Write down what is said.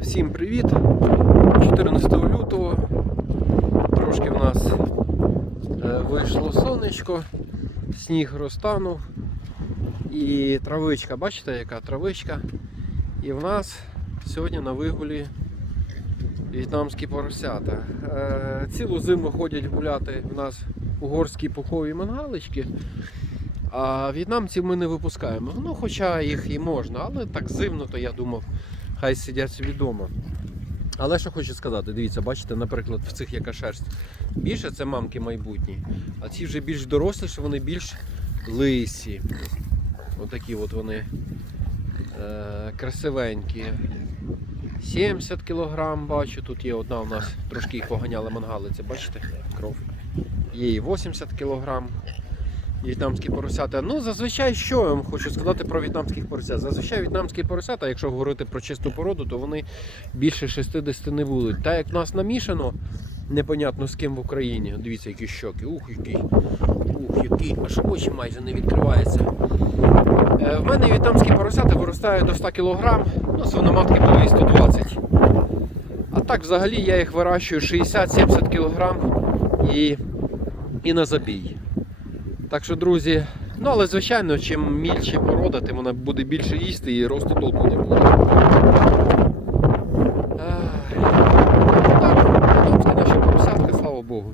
Всім привіт! 14 лютого. Трошки в нас е, вийшло сонечко, сніг розтанув і травичка, бачите, яка травичка. І в нас сьогодні на вигулі в'єтнамські поросята. Е, Цілу зиму ходять гуляти в нас угорські пухові мангалички. А в'єтнамців ми не випускаємо. Ну, хоча їх і можна, але так зимно, то я думав, хай сидять собі вдома. Але що хочу сказати, дивіться, бачите, наприклад, в цих яка шерсть. Більше це мамки майбутні, а ці вже більш дорослі, що вони більш лисі. Отакі от вони е, красивенькі. 70 кг бачу, тут є одна у нас, трошки їх поганяли мангалиці, бачите, кров. Є і 80 кг в'єтнамські поросята. Ну, зазвичай, що я вам хочу сказати про в'єтнамських поросят? Зазвичай в'єтнамські поросята, якщо говорити про чисту породу, то вони більше 60 не будуть. Та як в нас намішано, непонятно з ким в Україні. Дивіться, які щоки. Ух, який. Ух, який. Аж очі майже не відкриваються. Е, В мене в'єтнамські поросята виростають до 100 кг, ну, свиноматки і 120 А так взагалі я їх вирощую 60-70 кг і, і на забій. Так що, друзі, ну але звичайно, чим мільче порода, тим вона буде більше їсти і росту толку не буде. Так, ну, наші поросятки, слава Богу.